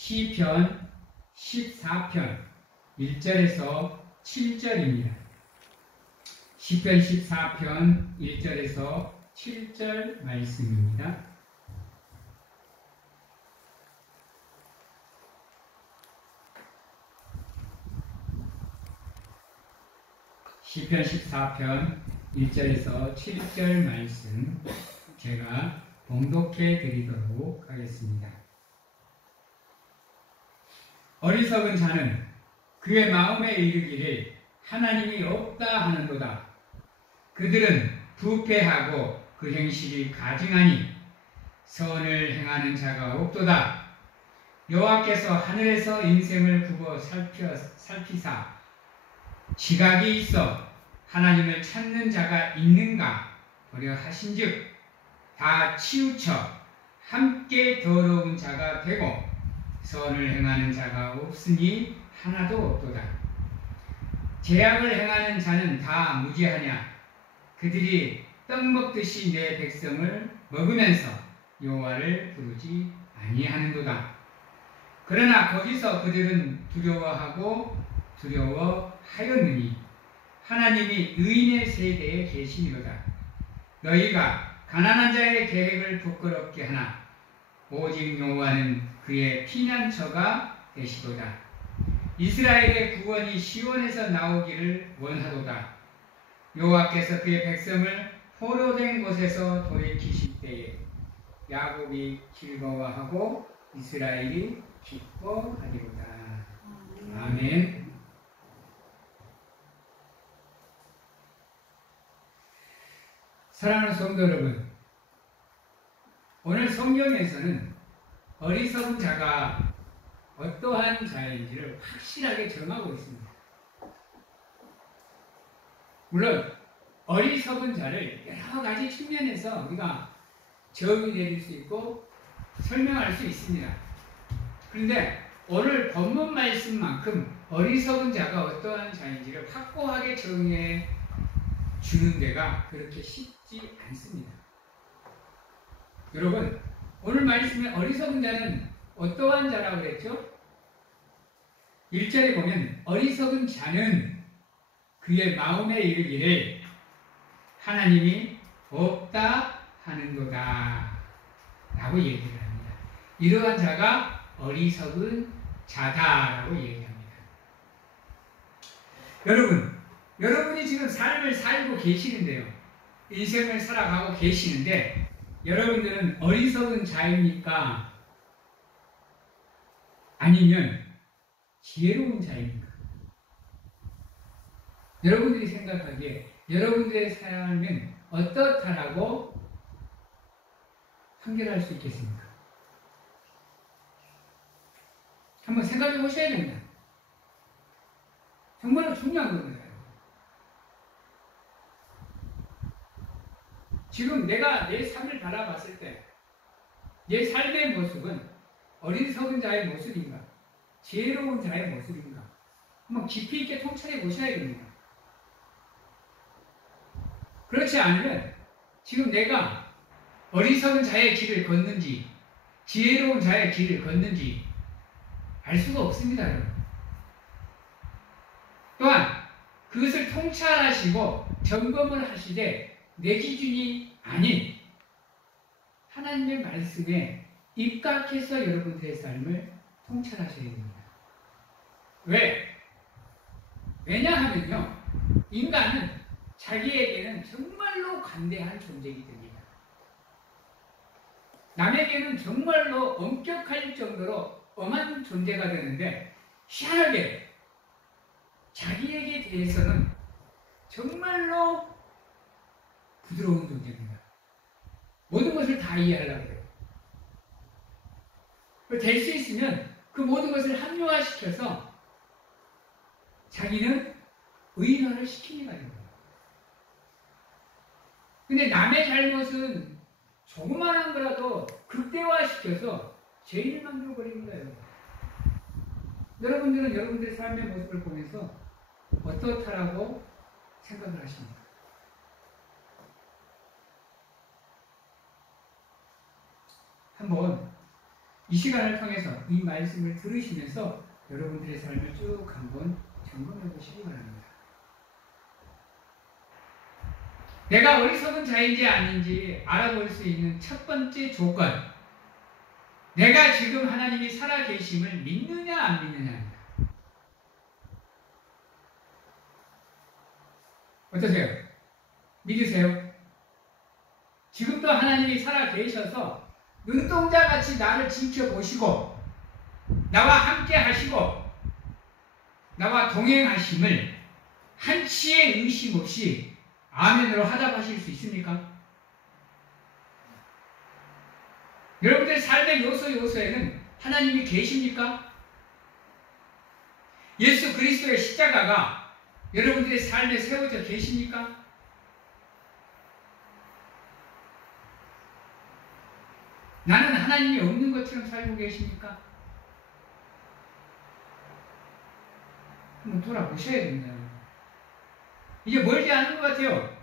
시편 14편 1절에서 7절입니다. 시편 14편 1절에서 7절 말씀입니다. 시편 14편 1절에서 7절 말씀 제가 봉독해 드리도록 하겠습니다. 어리석은 자는 그의 마음에 이르기를 하나님이 없다 하는도다. 그들은 부패하고 그 행실이 가증하니 선을 행하는 자가 없도다. 여호와께서 하늘에서 인생을 굽어 살피사 지각이 있어 하나님을 찾는 자가 있는가 보려 하신즉 다 치우쳐 함께 더러운 자가 되고 선을 행하는 자가 없으니 하나도 없도다. 죄악을 행하는 자는 다 무죄하냐. 그들이 떡 먹듯이 내 백성을 먹으면서 여호와를 부르지 아니하는도다. 그러나 거기서 그들은 두려워하였느니 하나님이 의인의 세대에 계시니로다. 너희가 가난한 자의 계획을 부끄럽게 하나 오직 여호와는 그의 피난처가 되시도다. 이스라엘의 구원이 시온에서 나오기를 원하도다. 여호와께서 그의 백성을 포로된 곳에서 돌이키실 때에 야곱이 즐거워하고 이스라엘이 기뻐하리로다. 아멘. 사랑하는 성도 여러분, 오늘 성경에서는 어리석은 자가 어떠한 자인지를 확실하게 정하고 있습니다. 물론 어리석은 자를 여러 가지 측면에서 우리가 정의 내릴 수 있고 설명할 수 있습니다. 그런데 오늘 본문 말씀만큼 어리석은 자가 어떠한 자인지를 확고하게 정의해 주는 데가 그렇게 쉽지 않습니다. 여러분, 오늘 말씀에 어리석은 자는 어떠한 자라고 그랬죠? 1절에 보면 어리석은 자는 그의 마음에 이르기를 하나님이 없다 하는도다 라고 얘기를 합니다. 이러한 자가 어리석은 자다라고 얘기합니다. 여러분이 지금 삶을 살고 계시는데요. 인생을 살아가고 계시는데 여러분들은 어리석은 자입니까? 아니면 지혜로운 자입니까? 여러분들이 생각하기에 여러분들의 삶은 어떻다라고 판결할 수 있겠습니까? 한번 생각해 보셔야 됩니다. 정말로 중요한 겁니다. 지금 내가 내 삶을 바라봤을 때 내 삶의 모습은 어리석은 자의 모습인가? 지혜로운 자의 모습인가? 한번 깊이 있게 통찰해 보셔야 됩니다. 그렇지 않으면 지금 내가 어리석은 자의 길을 걷는지 지혜로운 자의 길을 걷는지 알 수가 없습니다. 또한 그것을 통찰하시고 점검을 하시되 내 기준이 아닌 하나님의 말씀에 입각해서 여러분들의 삶을 통찰하셔야 됩니다. 왜냐하면요, 인간은 자기에게는 정말로 관대한 존재이기 때문입니다. 남에게는 정말로 엄격할 정도로 엄한 존재가 되는데 희한하게 자기에게 대해서는 정말로 부드러운 존재입니다. 모든 것을 다 이해하려고 해요. 될 수 있으면 그 모든 것을 합리화시켜서 자기는 의인화를 시키기가 됩니다. 근데 남의 잘못은 조그만한 거라도 극대화시켜서 죄인을 만들어버리는 거예요. 여러분들은 여러분들의 삶의 모습을 보면서 어떻다라고 생각을 하십니까? 한번 이 시간을 통해서 이 말씀을 들으시면서 여러분들의 삶을 쭉 한번 점검해 보시기 바랍니다. 내가 어리석은 자인지 아닌지 알아볼 수 있는 첫 번째 조건, 내가 지금 하나님이 살아계심을 믿느냐 안 믿느냐입니다. 어떠세요? 믿으세요? 지금도 하나님이 살아계셔서 눈동자같이 나를 지켜보시고 나와 함께 하시고 나와 동행하심을 한치의 의심 없이 아멘으로 화답하실 수 있습니까? 여러분들의 삶의 요소에는 하나님이 계십니까? 예수 그리스도의 십자가가 여러분들의 삶에 세워져 계십니까? 나는 하나님이 없는 것처럼 살고 계십니까? 한번 돌아보셔야 됩니다. 이제 멀지 않은 것 같아요.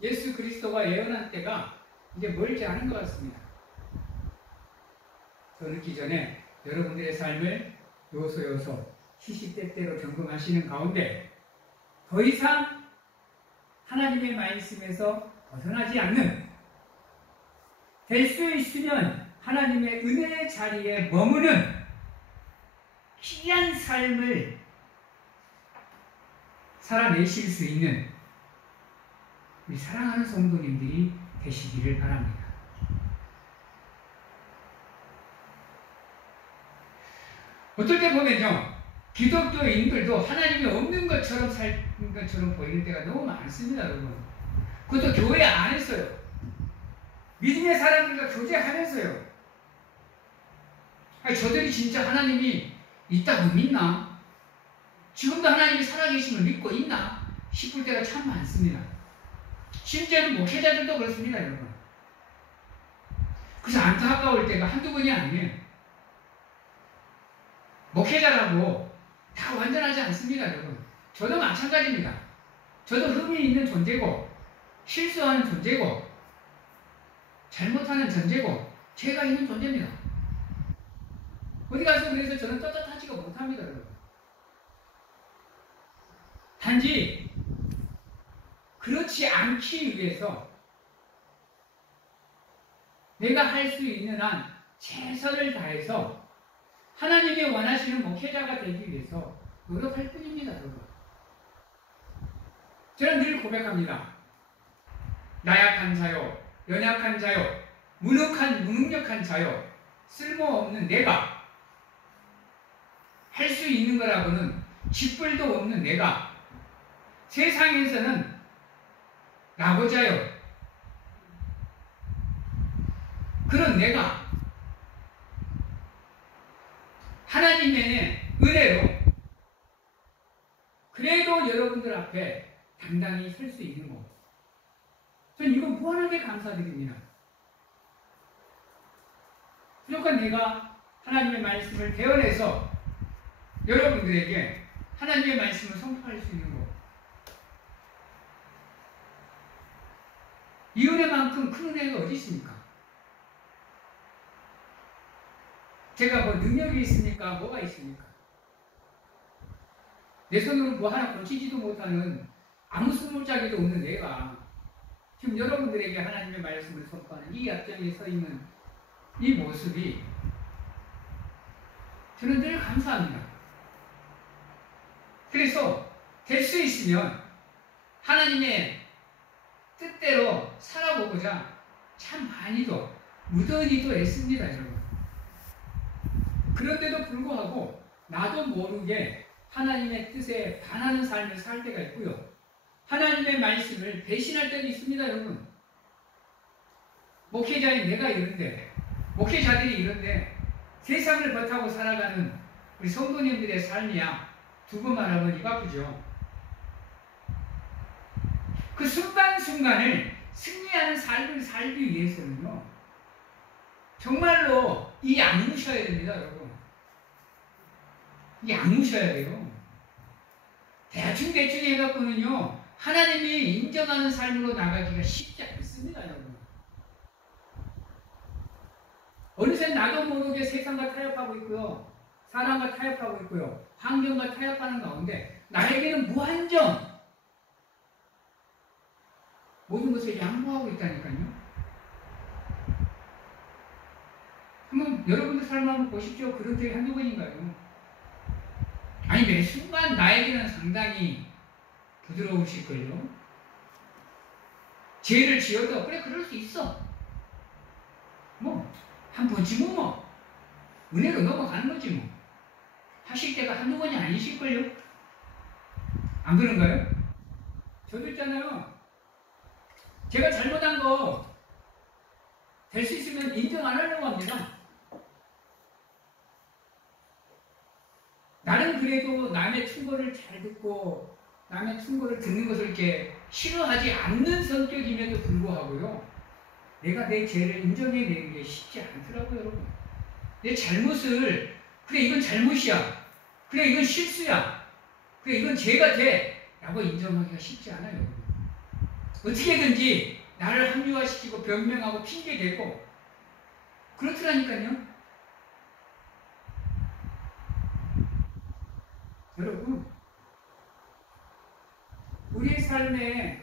예수 그리스도가 예언한 때가 이제 멀지 않은 것 같습니다. 더 늦기 전에 여러분들의 삶을 요소 시시때때로 점검하시는 가운데 더 이상 하나님의 말씀에서 벗어나지 않는, 될 수 있으면 하나님의 은혜의 자리에 머무는 귀한 삶을 살아내실 수 있는 우리 사랑하는 성도님들이 되시기를 바랍니다. 어떨 때 보면요, 기독교인들도 하나님이 없는 것처럼 사는 것처럼 보이는 때가 너무 많습니다, 여러분. 그것도 교회 안에서요. 믿음의 사람들과 교제하면서요. 아니, 저들이 진짜 하나님이 있다고 믿나? 지금도 하나님이 살아계심을 믿고 있나? 싶을 때가 참 많습니다. 심지어는 목회자들도 그렇습니다, 여러분. 그래서 안타까울 때가 한두 번이 아니에요. 목회자라고 다 완전하지 않습니다, 여러분. 저도 마찬가지입니다. 저도 흠이 있는 존재고, 실수하는 존재고, 잘못하는 존재고, 죄가 있는 존재입니다. 어디 가서 그래서 저는 떳떳하지가 못합니다, 여러분. 단지 그렇지 않기 위해서 내가 할 수 있는 한 최선을 다해서 하나님이 원하시는 목회자가 되기 위해서 노력할 뿐입니다, 여러분. 저는 늘 고백합니다. 나약한 자요, 연약한 자요, 무능력한 자요, 쓸모없는 내가, 할 수 있는 거라고는 쥐뿔도 없는 내가, 세상에서는 나고자요, 그런 내가 하나님의 은혜로 그래도 여러분들 앞에 당당히 설 수 있는 것, 전 이거 무한하게 감사드립니다. 부족한 내가 하나님의 말씀을 대언해서 여러분들에게 하나님의 말씀을 선포할 수 있는 것, 이 은혜만큼 큰 은혜가 어디 있습니까? 제가 뭐 능력이 있습니까? 뭐가 있습니까? 내 손으로 뭐 하나 고치지도 못하는 아무 스물짝에도 없는 내가 지금 여러분들에게 하나님의 말씀을 선포하는 이 앞장에 서 있는 이 모습이 저는 늘 감사합니다. 그래서 될 수 있으면 하나님의 뜻대로 살아보고자 참 많이도 무던히도 애씁니다, 여러분. 그런데도 불구하고 나도 모르게 하나님의 뜻에 반하는 삶을 살 때가 있고요. 하나님의 말씀을 배신할 때도 있습니다, 여러분. 목회자인 내가 이런데, 목회자들이 이런데 세상을 버타고 살아가는 우리 성도님들의 삶이야 두고 말하면 입 아프죠. 그 순간순간을 승리하는 삶을 살기 위해서는요, 정말로 이 악무셔야 됩니다, 여러분. 이 악무셔야 돼요. 대충 해갖고는요, 하나님이 인정하는 삶으로 나가기가 쉽지 않습니다, 여러분. 어느새 나도 모르게 세상과 타협하고 있고요. 사람과 타협하고 있고요. 환경과 타협하는 가운데 나에게는 무한정 모든 것을 양보하고 있다니까요. 한번 여러분들 삶을 한번 보십시오. 그런 적이 한두 번인가요? 아니 매 순간 나에게는 상당히 부드러우실걸요. 죄를 지어도 그래 그럴 수 있어. 뭐 한 번쯤은 뭐 은혜로 넘어가는 거지 뭐. 하실 때가 한두 번이 아니실걸요? 안 그런가요? 저도 있잖아요. 제가 잘못한 거 될 수 있으면 인정 안 하려고 합니다. 나는 그래도 남의 충고를 잘 듣고 남의 충고를 듣는 것을 이렇게 싫어하지 않는 성격임에도 불구하고요. 내가 내 죄를 인정해내는 게 쉽지 않더라고요, 여러분. 내 잘못을 그래 이건 잘못이야. 그래 이건 실수야. 그래 이건 죄가 돼. 라고 인정하기가 쉽지 않아요. 어떻게든지 나를 합리화시키고 변명하고 핑계대고 그렇더라니까요. 여러분 우리의 삶에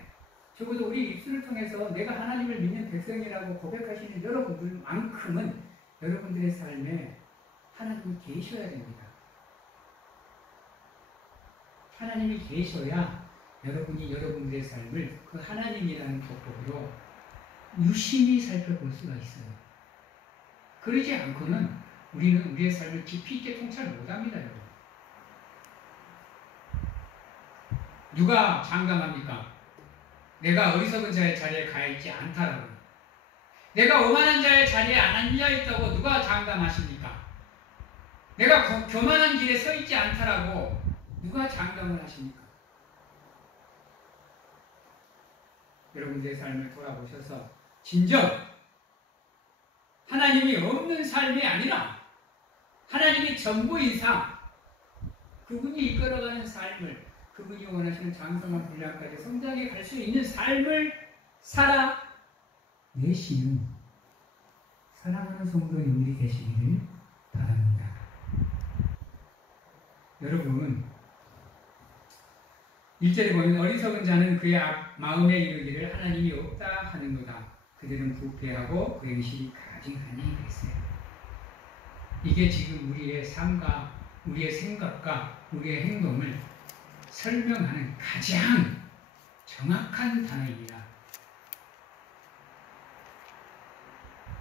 적어도 우리 입술을 통해서 내가 하나님을 믿는 백성이라고 고백하시는 여러분들만큼은 여러분들의 삶에 하나님이 계셔야 됩니다. 하나님이 계셔야 여러분이 여러분들의 삶을 그 하나님이라는 법법으로 유심히 살펴볼 수가 있어요. 그러지 않고는 우리는 우리의 삶을 깊이 있게 통찰 못합니다. 여러분. 누가 장담합니까? 내가 어리석은 자의 자리에 가 있지 않다라고. 내가 오만한 자의 자리에 안 앉아 있다고 누가 장담하십니까? 내가 교만한 길에 서 있지 않다라고 누가 장담을 하십니까? 여러분들의 삶을 돌아보셔서 진정 하나님이 없는 삶이 아니라 하나님이 전부인 삶, 그분이 이끌어가는 삶을, 그분이 원하시는 장성한 분량까지 성장해 갈 수 있는 삶을 살아내시는 사랑하는 성도님들이 되시기를 바랍니다. 여러분 1절에 보면 어리석은 자는 그의 마음에 이르기를 하나님이 없다 하는도다. 그들은 부패하고 그 행실이 가증하니 그랬어요. 이게 지금 우리의 삶과 우리의 생각과 우리의 행동을 설명하는 가장 정확한 단어입니다.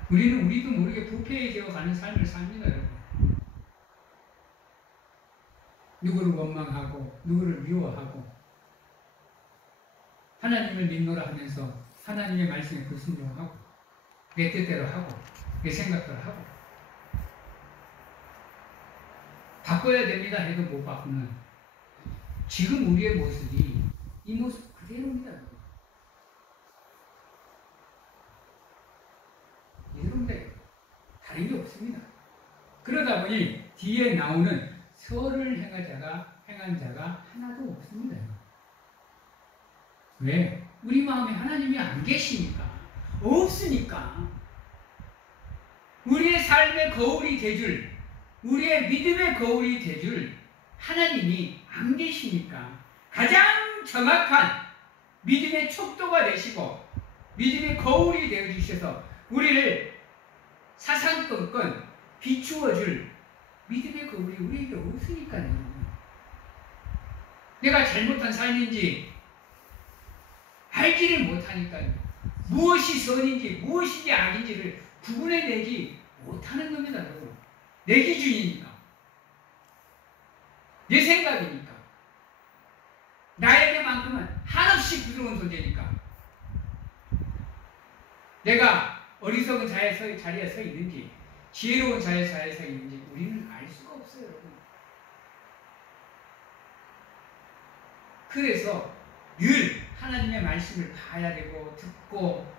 우리는 우리도 모르게 부패해져 가는 삶을 삽니다. 여러분. 누구를 원망하고 누구를 미워하고 하나님을 믿노라 하면서 하나님의 말씀에 불순종하고 내 뜻대로 하고 내 생각대로 하고 바꿔야 됩니다 해도 못 바꾸는 지금 우리의 모습이 이 모습 그대로입니다. 이대로인데 다른 게 없습니다. 그러다 보니 뒤에 나오는 선을 행한 자가 하나도 없습니다. 왜? 우리 마음에 하나님이 안 계시니까. 없으니까. 우리의 삶의 거울이 되줄, 우리의 믿음의 거울이 되줄 하나님이 안 계시니까 가장 정확한 믿음의 촉도가 되시고 믿음의 거울이 되어주셔서 우리를 사상건건 비추어줄 믿음의 거울이 우리에게 없으니까요. 내가 잘못한 삶인지 알지를 못하니까요. 무엇이 선인지 무엇이 악인지를 구분해내지 못하는 겁니다. 여러분. 내 기준이니까. 내 생각이니까. 나에게만큼은 한없이 부드러운 존재니까. 내가 어리석은 자리에 서 있는지 지혜로운 자리에 서 있는지 우리는 알 수가 없어요. 여러분. 그래서 늘 하나님의 말씀을 봐야 되고 듣고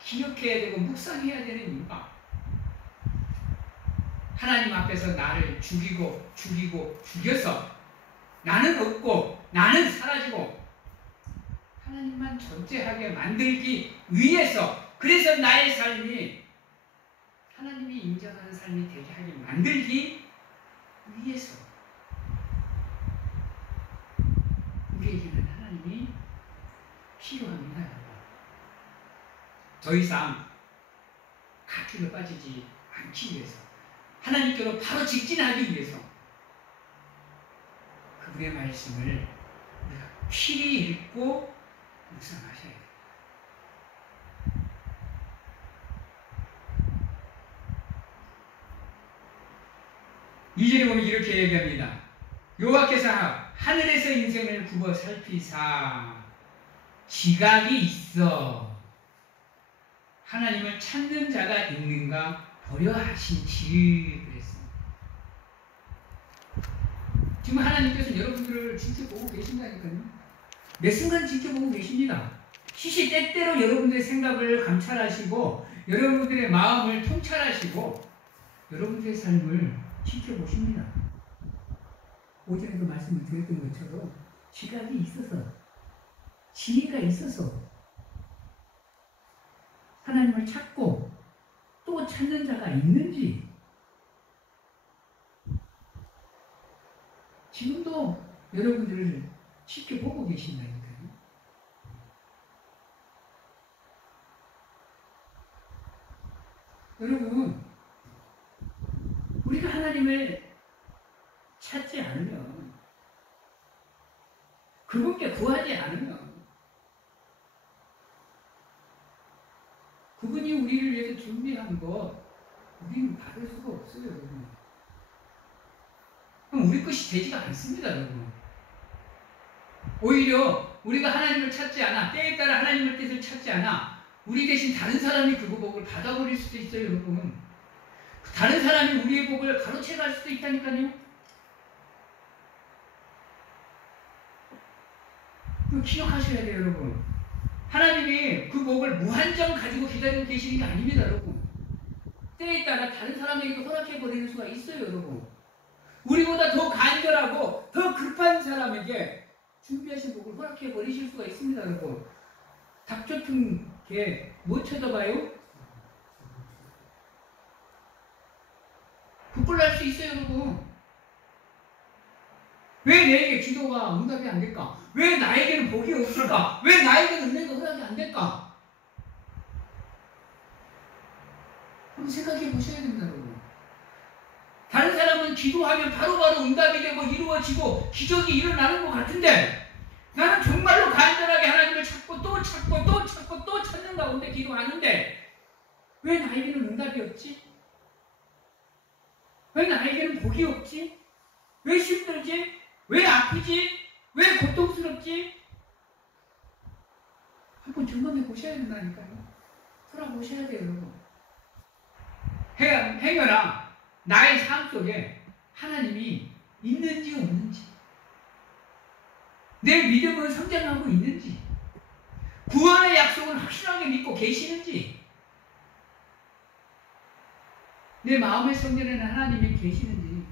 기억해야 되고 묵상해야 되는 이유가 하나님 앞에서 나를 죽여서 나는 없고 나는 사라지고 하나님만 존재하게 만들기 위해서 그래서 나의 삶이 하나님이 인정하는 삶이 되게 하게 만들기 위해서 우리에게는 하나님이 필요합니다. 더 이상 갓길로 빠지지 않기 위해서, 하나님께로 바로 직진하기 위해서 그분의 말씀을 우리가 필히 읽고 묵상하셔야 돼요. 2절에 보면 이렇게 얘기합니다. 여호와께서 하늘에서 인생을 굽어 살피사 지각이 있어 하나님을 찾는 자가 있는가 보려 하신지 그랬습니다. 지금 하나님께서 여러분들을 지켜보고 계신다니까요. 매 순간 지켜보고 계십니다. 시시때때로 여러분들의 생각을 감찰하시고 여러분들의 마음을 통찰하시고 여러분들의 삶을 지켜보십니다. 오전에도 말씀을 드렸던 것처럼 지각이 있어서, 지혜가 있어서 하나님을 찾고 또 찾는 자가 있는지 지금도 여러분들을 지켜보고 계신다니까요. 여러분, 우리가 하나님을 찾지 않으면, 그분께 구하지 않으면 그분이 우리를 위해서 준비한 것 우리는 받을 수가 없어요. 여러분. 그럼 우리 것이 되지가 않습니다. 여러분. 오히려 우리가 하나님을 찾지 않아, 때에 따라 하나님의 뜻을 찾지 않아 우리 대신 다른 사람이 그 복을 받아버릴 수도 있어요. 여러분. 다른 사람이 우리의 복을 가로채갈 수도 있다니까요. 기억하셔야 돼요. 여러분. 하나님이 그 복을 무한정 가지고 기다리고 계시는 게 아닙니다. 여러분. 때에 따라 다른 사람에게도 허락해버리는 수가 있어요. 여러분. 우리보다 더 간절하고 더 급한 사람에게 준비하신 복을 허락해버리실 수가 있습니다. 여러분. 닥쳐튼 게 뭐 쳐다봐요? 부끄러울 수 있어요. 여러분. 왜 내게 기도가 응답이 안 될까? 왜 나에게는 복이 없을까? 왜 나에게는 은혜가 허락이 안 될까? 한번 생각해 보셔야 됩니다. 여러분. 다른 사람은 기도하면 바로바로 응답이 되고 이루어지고 기적이 일어나는 것 같은데 나는 정말로 간절하게 하나님을 찾고 또 찾고 또 찾고 또 찾는 가운데 기도하는데 왜 나에게는 응답이 없지? 왜 나에게는 복이 없지? 왜 힘들지? 왜 아프지? 왜 고통스럽지? 한번 점검해 보셔야 된다니까요. 돌아보셔야 돼요. 여러분. 행여나 나의 삶 속에 하나님이 있는지 없는지, 내 믿음은 성장하고 있는지, 구원의 약속은 확실하게 믿고 계시는지, 내 마음의 성전에는 하나님이 계시는지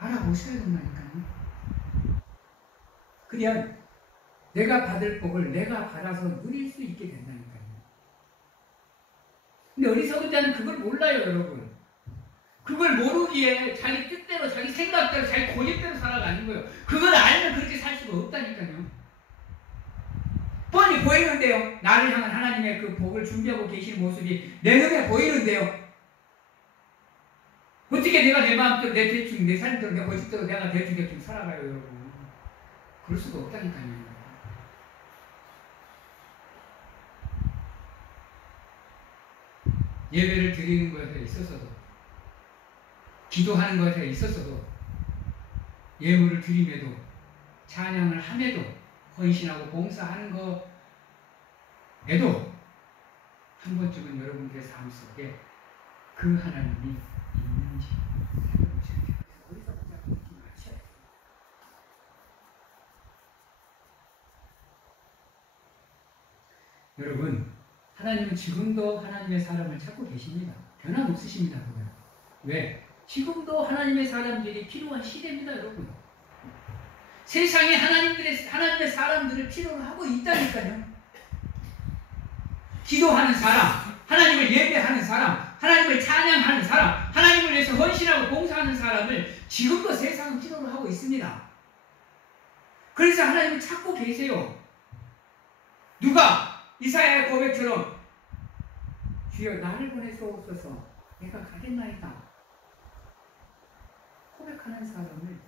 알아보셔야 된다니까요. 그래야 내가 받을 복을 내가 받아서 누릴 수 있게 된다니까요. 근데 어리석은 자는 그걸 몰라요. 여러분. 그걸 모르기에 자기 뜻대로 자기 생각대로 자기 고집대로 살아가는 거예요. 그걸 알면 그렇게 살 수가 없다니까요. 뻔히 보이는데요. 나를 향한 하나님의 그 복을 준비하고 계시는 모습이 내 눈에 보이는데요. 어떻게 내가 내 마음대로 내 대충 내 삶대로 내 고집대로 내가 대충 살아가요. 여러분. 그럴 수가 없다니까요. 예배를 드리는 것에 있어서도, 기도하는 것에 있어서도, 예물을 드림에도, 찬양을 함에도, 헌신하고 봉사하는 것에도 한 번쯤은 여러분들의 삶 속에 그 하나님이 있는지 살펴보셔야 돼요. 어디서 가장 느낌 마셔야 돼요. 여러분, 하나님은 지금도 하나님의 사람을 찾고 계십니다. 변함없으십니다. 그냥. 왜? 지금도 하나님의 사람들이 필요한 시대입니다. 여러분. 세상에 하나님의 사람들을 필요로 하고 있다니까요. 기도하는 사람, 하나님을 예배하는 사람, 하나님을 찬양하는 사람, 하나님을 위해서 헌신하고 봉사하는 사람을 지금도 세상은 필요로 하고 있습니다. 그래서 하나님을 찾고 계세요. 누가 이사야의 고백처럼 주여 나를 보내소서 내가 가겠나이다 고백하는 사람을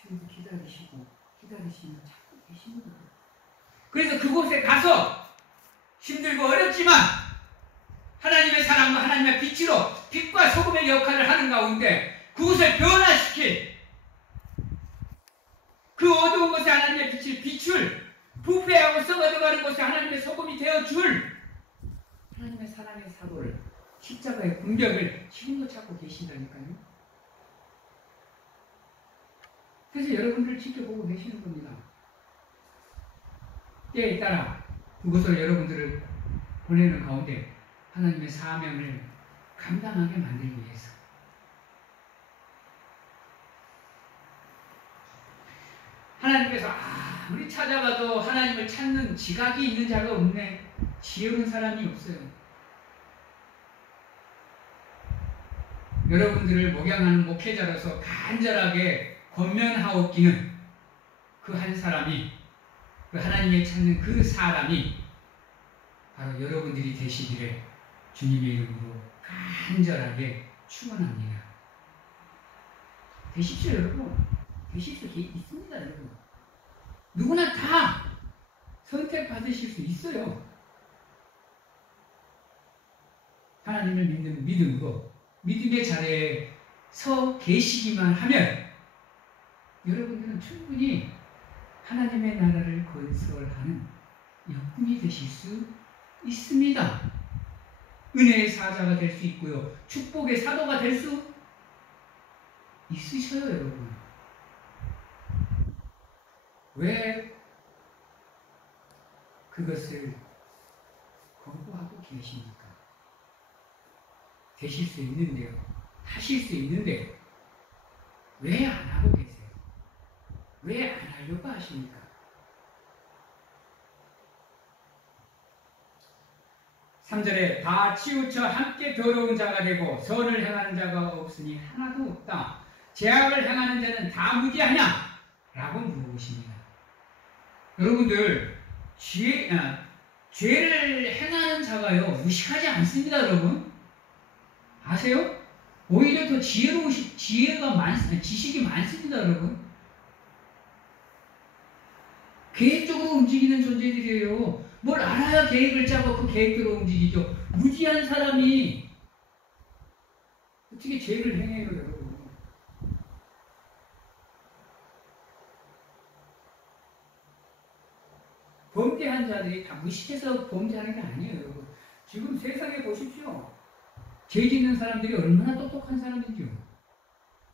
지금도 기다리시며 찾고 계십니다. 그래서 그곳에 가서 힘들고 어렵지만 하나님의 사랑과 하나님의 빛으로 빛과 소금의 역할을 하는 가운데 그곳을 변화시킬 그 어두운 곳에 하나님의 빛을 비출 부패하고 썩어져가는 곳에 하나님의 소금이 되어줄 하나님의 사랑의 사도를 십자가의 공격을 지금도 찾고 계신다니까요. 그래서 여러분들을 지켜보고 계시는 겁니다. 때에 따라 그곳으로 여러분들을 보내는 가운데 하나님의 사명을 감당하게 만들기 위해서 하나님께서 아무리 찾아봐도 하나님을 찾는 지각이 있는 자가 없네. 지혜로운 사람이 없어요. 여러분들을 목양하는 목회자로서 간절하게 권면하옵기는 그 한 사람이 그 하나님을 찾는 그 사람이 바로 여러분들이 되시기를 주님의 이름으로 간절하게 축원합니다. 되십시오 여러분. 되실 수 있습니다 여러분. 누구나 다 선택받으실 수 있어요. 하나님을 믿는 믿음으로 믿음의 자리에 서 계시기만 하면 여러분들은 충분히 하나님의 나라를 건설하는 영웅이 되실 수 있습니다. 은혜의 사자가 될 수 있고요. 축복의 사도가 될 수 있으셔요 여러분. 왜 그것을 거부하고 계십니까? 되실 수 있는데요. 하실 수 있는데 왜 안 하고 계세요? 왜 안 하려고 하십니까? (3절에) 다 치우쳐 함께 더러운 자가 되고 선을 행하는 자가 없으니 하나도 없다. 죄악을 행하는 자는 다 무지하냐? 라고 물어보십니다. 여러분들 죄를 행하는 자가요 무식하지 않습니다. 여러분 아세요? 오히려 더 지식이 많습니다. 여러분 계획적으로 움직이는 존재들이에요. 뭘 알아야 계획을 짜고 그 계획대로 움직이죠. 무지한 사람이 어떻게 죄를 행해요 여러분. 범죄한 자들이 다 무식해서 범죄하는 게 아니에요 여러분. 지금 세상에 보십시오. 죄 짓는 사람들이 얼마나 똑똑한 사람인지요.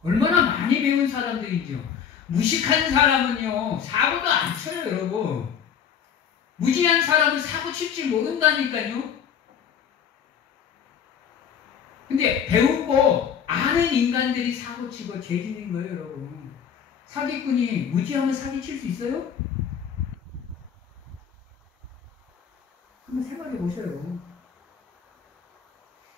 얼마나 많이 배운 사람들인지요. 무식한 사람은요 사고도 안 쳐요 여러분. 무지한 사람은 사고 칠지 모른다니까요. 근데 배우고 아는 인간들이 사고 치고 죄 짓는 거예요 여러분. 사기꾼이 무지하면 사기 칠 수 있어요? 한번 생각해 보셔요.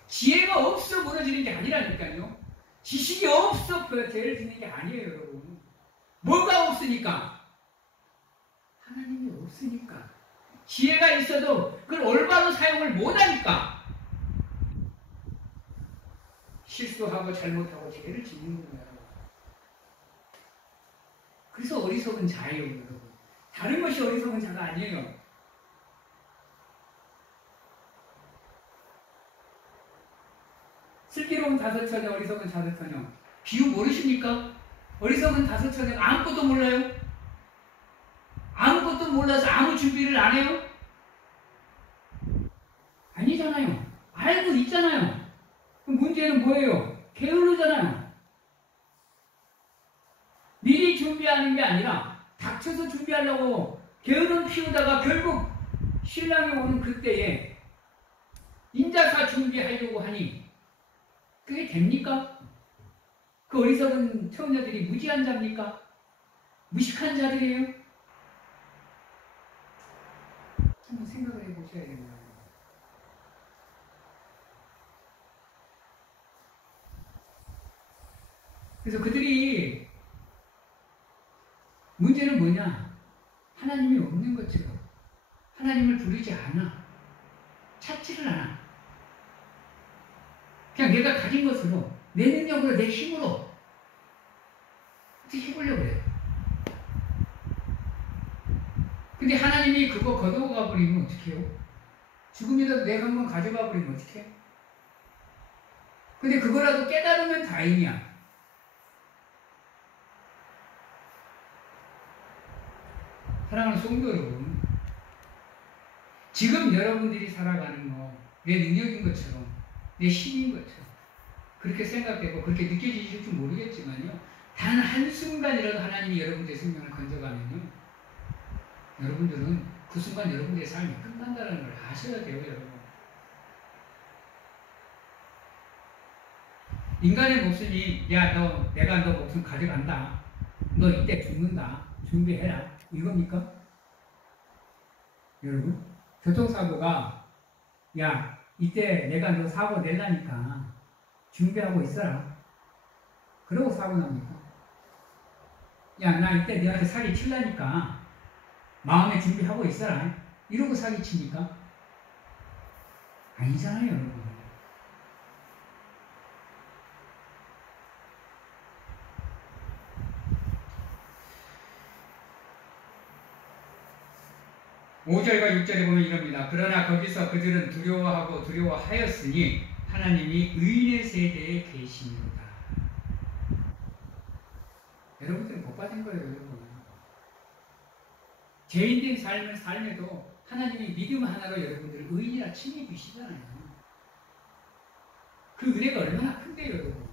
지혜가 없어 무너지는 게 아니라니까요. 지식이 없어 죄를 짓는 게 아니에요 여러분. 뭐가 없으니까? 하나님이 없으니까. 지혜가 있어도 그걸 올바로 사용을 못하니까 실수하고 잘못하고 죄를 짓는 거예요. 그래서 어리석은 자예요 여러분. 다른 것이 어리석은 자가 아니에요. 슬기로운 다섯처녀 어리석은 다섯처녀 비유 모르십니까? 어리석은 다섯처녀 아무것도 몰라요? 아무것도 몰라서 아무 준비를 안 해요? 아니잖아요. 알고 있잖아요. 그럼 문제는 뭐예요? 게으르잖아요. 미리 준비하는 게 아니라 닥쳐서 준비하려고 게으름 피우다가 결국 신랑이 오는 그때에 인자사 준비하려고 하니 그게 됩니까? 그 어리석은 처녀들이 무지한 자입니까? 무식한 자들이에요? 한번 생각을 해보셔야 됩니다. 그래서 그들이 문제는 뭐냐? 하나님이 없는 것처럼 하나님을 부르지 않아. 찾지를 않아. 그냥 내가 가진 것으로 내 능력으로 내 힘으로 어떻게 해보려고 해요. 근데 하나님이 그거 거두어가 버리면 어떻게 해요? 죽음이라도 내가 한번 가져가 버리면 어떻게 해요? 근데 그거라도 깨달으면 다행이야. 사랑하는 성도 여러분, 지금 여러분들이 살아가는 거 내 능력인 것처럼 내 힘인 것처럼 그렇게 생각되고 그렇게 느껴지실지 모르겠지만요, 단 한순간이라도 하나님이 여러분들의 생명을 건져가면요, 여러분들은 그 순간 여러분들의 삶이 끝난다는 걸 아셔야 돼요. 여러분, 인간의 목숨이 내가 너 목숨 가져간다, 너 이때 죽는다, 준비해라, 이겁니까? 여러분, 교통사고가 이때 내가 너 사고 낼라니까 준비하고 있어라, 그러고 사고 납니까? 나 이때 너한테 사기 칠라니까 마음에 준비하고 있어라, 이러고 사기 칩니까? 아니잖아요. 여러분, 5절과 6절에 보면 이럽니다. 그러나 거기서 그들은 두려워하였으니 하나님이 의인의 세대에 계시니로다. 여러분들은 복 받은 거예요. 여러분, 죄인된 삶을 삶에도 하나님이 믿음 하나로 여러분들을 의인이라 칭해 주시잖아요. 그 은혜가 얼마나 큰데요. 여러분.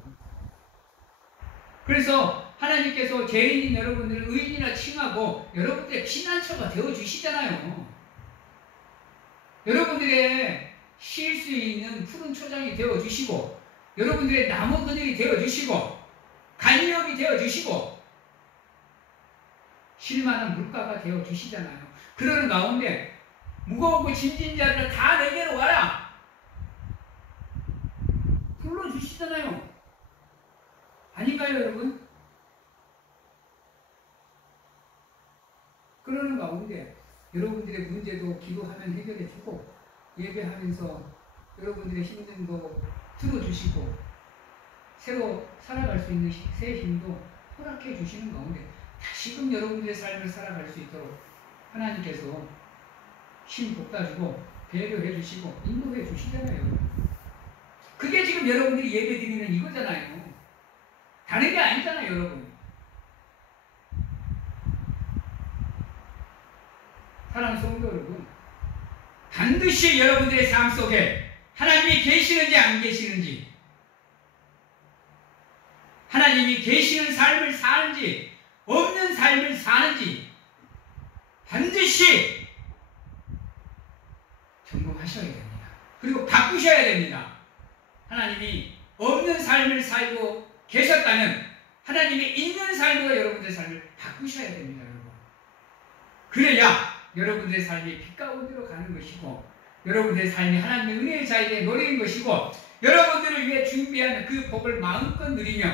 그래서 하나님께서 죄인인 여러분들을 의인이라 칭하고 여러분들의 피난처가 되어주시잖아요. 여러분들의 쉴 수 있는 푸른 초장이 되어주시고, 여러분들의 나무 그늘이 되어주시고, 간이역이 되어주시고, 쉴만한 물가가 되어주시잖아요. 그러는 가운데 무거우고 짐진 자들아 다 내게로 와라, 불러주시잖아요. 아닌가요, 여러분? 그러는 가운데 여러분들의 문제도 기도하면 해결해주고, 예배하면서 여러분들의 힘든 거 들어주시고, 새로 살아갈 수 있는 새 힘도 허락해 주시는 가운데 다시금 여러분들의 삶을 살아갈 수 있도록 하나님께서 힘 돋아주고 배려해 주시고 인도해 주시잖아요. 그게 지금 여러분들이 예배 드리는 이거잖아요. 다른 게 아니잖아요. 여러분, 사랑하는 성도 여러분, 반드시 여러분들의 삶 속에 하나님이 계시는지 안 계시는지, 하나님이 계시는 삶을 사는지 없는 삶을 사는지 반드시 점검하셔야 됩니다. 그리고 바꾸셔야 됩니다. 하나님이 없는 삶을 살고 계셨다면 하나님이 있는 삶으로 여러분들의 삶을 바꾸셔야 됩니다. 여러분, 그래야 여러분들의 삶이 빛 가운데로 가는 것이고, 여러분들의 삶이 하나님의 은혜의 자리에 노래인 것이고, 여러분들을 위해 준비한 그 복을 마음껏 누리며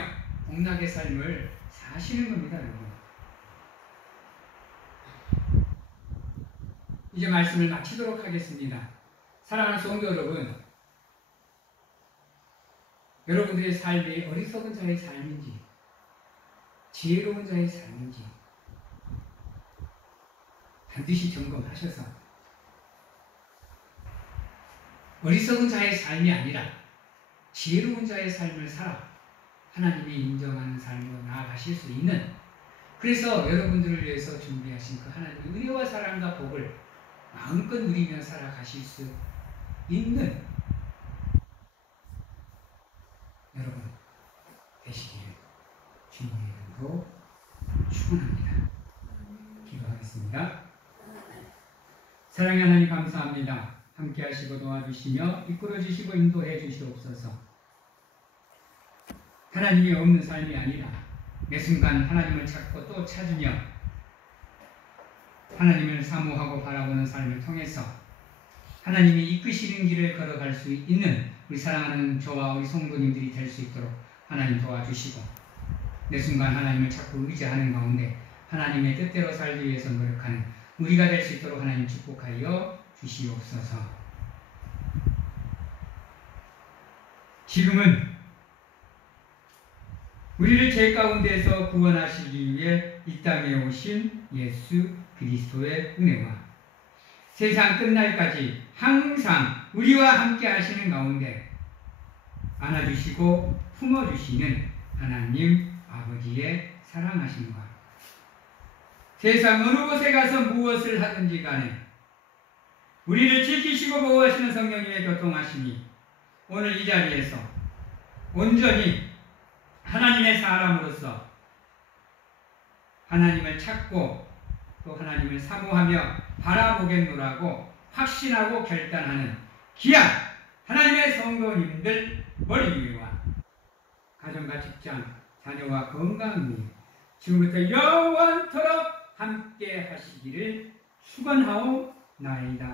복락의 삶을 사시는 겁니다. 여러분, 이제 말씀을 마치도록 하겠습니다. 사랑하는 성도 여러분, 여러분들의 삶이 어리석은 자의 삶인지 지혜로운 자의 삶인지 반드시 점검하셔서 어리석은 자의 삶이 아니라 지혜로운 자의 삶을 살아 하나님이 인정하는 삶으로 나아가실 수 있는, 그래서 여러분들을 위해서 준비하신 그 하나님의 은혜와 사랑과 복을 마음껏 누리며 살아가실 수 있는 여러분 되시기를 주님의 이름으로 축원합니다. 기도하겠습니다. 사랑의 하나님, 감사합니다. 함께 하시고 도와주시며 이끌어 주시고 인도해 주시옵소서. 하나님이 없는 삶이 아니라 매 순간 하나님을 찾고 또 찾으며 하나님을 사모하고 바라보는 삶을 통해서 하나님이 이끄시는 길을 걸어갈 수 있는 우리 사랑하는 저와 우리 성도님들이 될 수 있도록 하나님 도와주시고, 매 순간 하나님을 찾고 의지하는 가운데 하나님의 뜻대로 살기 위해서 노력하는 우리가 될 수 있도록 하나님 축복하여 주시옵소서. 지금은 우리를 죄 가운데서 구원하시기 위해 이 땅에 오신 예수 그리스도의 은혜와 세상 끝날까지 항상 우리와 함께 하시는 가운데 안아주시고 품어주시는 하나님 아버지의 사랑하심과 세상 어느 곳에 가서 무엇을 하든지 간에 우리를 지키시고 보호하시는 성령님의 교통하심이 오늘 이 자리에서 온전히 하나님의 사람으로서 하나님을 찾고 또 하나님을 사모하며 바라보겠노라고 확신하고 결단하는 귀한 하나님의 성도님들 머리 위와 가정과 직장, 자녀와 건강 위에 지금부터 영원토록 함께 하시기를 축원하옵나이다.